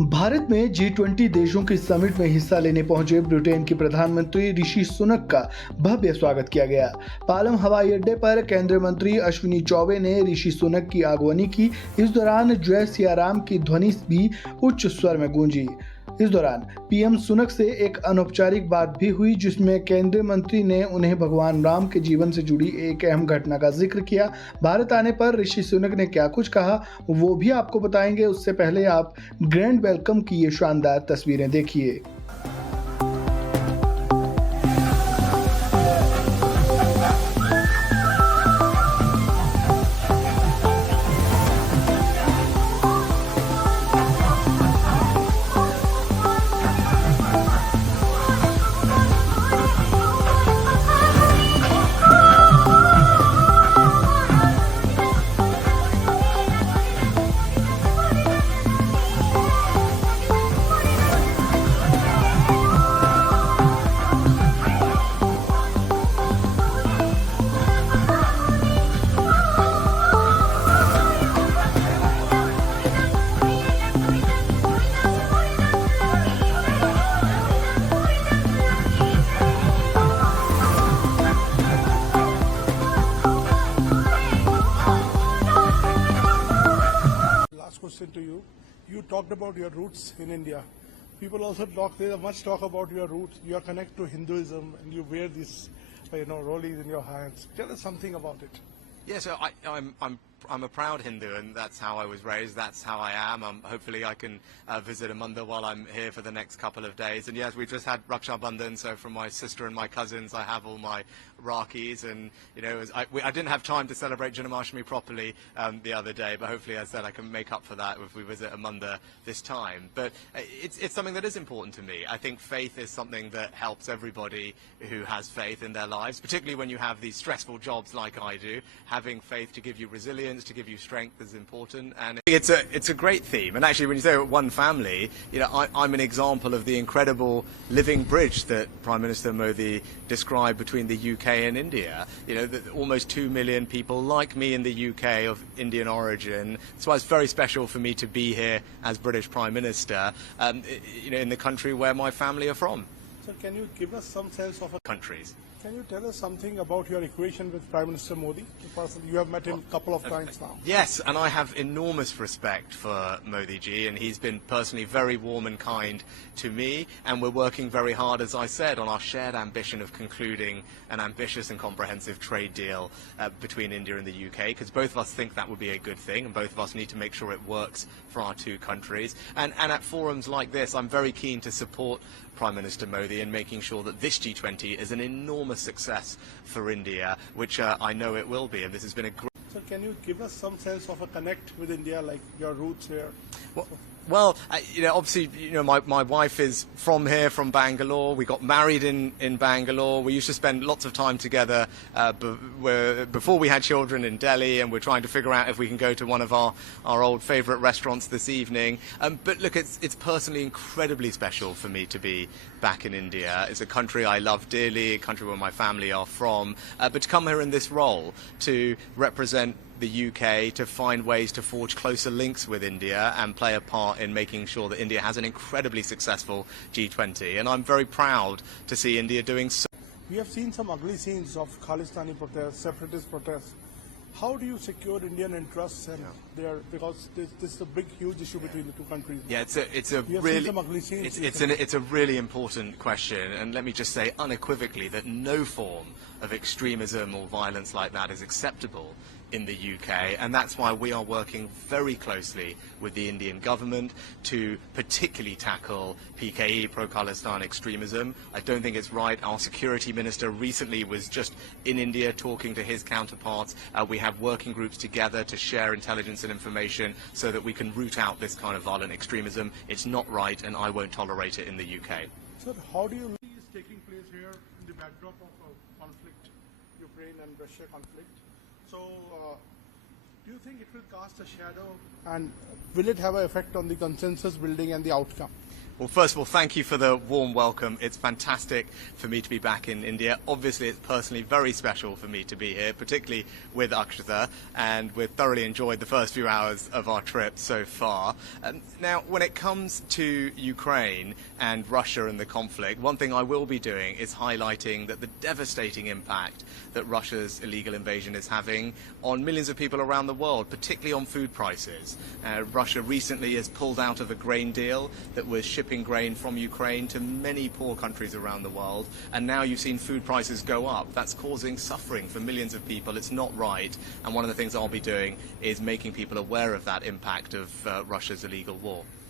भारत में G20 देशों की समिट में हिस्सा लेने पहुंचे ब्रिटेन के प्रधानमंत्री ऋषि सुनक का भव्य स्वागत किया गया। पालम हवाई अड्डे पर केंद्रीय मंत्री अश्विनी चौबे ने ऋषि सुनक की अगवानी की। इस दौरान जय सिया राम की ध्वनि भी उच्च स्वर में गूंजी। इस दौरान पीएम सुनक से एक अनौपचारिक बात भी हुई, जिसमें केंद्रीय मंत्री ने उन्हें भगवान राम के जीवन से जुड़ी एक अहम घटना का जिक्र किया। भारत आने पर ऋषि सुनक ने क्या कुछ कहा वो भी आपको बताएंगे। उससे पहले आप ग्रैंड वेलकम की ये शानदार तस्वीरें देखिए। Question to you. You talked about your roots in India. People also talk about your roots. You are connected to Hinduism and you wear these, rollies in your hands. Tell us something about it. Yeah, so I'm a proud Hindu, and that's how I was raised. That's how I am. Hopefully, I can visit a mandir while I'm here for the next couple of days. And yes, we've just had Raksha Bandhan, so from my sister and my cousins, I have all my Rakis. And I didn't have time to celebrate Janmashtami properly the other day, but hopefully, as I said, I can make up for that if we visit a mandir this time. But it's something that is important to me. I think faith is something that helps everybody who has faith in their lives, particularly when you have these stressful jobs like I do. Having faith to give you resilience, to give you strength is important, and it's a great theme. And actually, when you say one family, I'm an example of the incredible living bridge that Prime Minister Modi described between the UK and India. That almost 2 million people like me in the UK of Indian origin. That's why it's very special for me to be here as British Prime Minister, in the country where my family are from. So can you give us some sense of countries? Can you tell us something about your equation with Prime Minister Modi? You have met him a couple of times now. Yes, and I have enormous respect for Modi ji, and he's been personally very warm and kind to me, and we're working very hard, as I said, on our shared ambition of concluding an ambitious and comprehensive trade deal between India and the UK, because both of us think that would be a good thing, and both of us need to make sure it works for our two countries. And at forums like this, I'm very keen to support Prime Minister Modi in making sure that this G20 is an enormous success for India, which I know it will be, and this has been a great... So can you give us some sense of a connect with India, like your roots here? Well, obviously, my wife is from here, from Bangalore. We got married in Bangalore. We used to spend lots of time together before we had children in Delhi, and we're trying to figure out if we can go to one of our old favourite restaurants this evening. But look, it's personally incredibly special for me to be back in India. It's a country I love dearly, a country where my family are from. But to come here in this role, to represent the UK, to find ways to forge closer links with India and play a part in making sure that India has an incredibly successful G20. And I'm very proud to see India doing so. We have seen some ugly scenes of Khalistani protests, separatist protests. How do you secure Indian interests because this is a big, huge issue between the two countries? Yeah, it's a really important question, and let me just say unequivocally that no form of extremism or violence like that is acceptable in the UK, and that's why we are working very closely with the Indian government to particularly tackle PKE, pro-Khalistan extremism. I don't think it's right. Our security minister recently was just in India talking to his counterparts. We have working groups together to share intelligence and information so that we can root out this kind of violent extremism. It's not right, and I won't tolerate it in the UK. So how do you see is taking place here in the backdrop of a conflict, Ukraine and Russia conflict? So, do you think it will cast a shadow, and will it have an effect on the consensus building and the outcome? Well, first of all, thank you for the warm welcome. It's fantastic for me to be back in India. Obviously, it's personally very special for me to be here, particularly with Akshata, and we've thoroughly enjoyed the first few hours of our trip so far. Now, when it comes to Ukraine and Russia and the conflict, one thing I will be doing is highlighting that the devastating impact that Russia's illegal invasion is having on millions of people around the world, particularly on food prices. Russia recently has pulled out of a grain deal that was shipping grain from Ukraine to many poor countries around the world, and now you've seen food prices go up. That's causing suffering for millions of people. It's not right, and one of the things I'll be doing is making people aware of that impact of Russia's illegal war.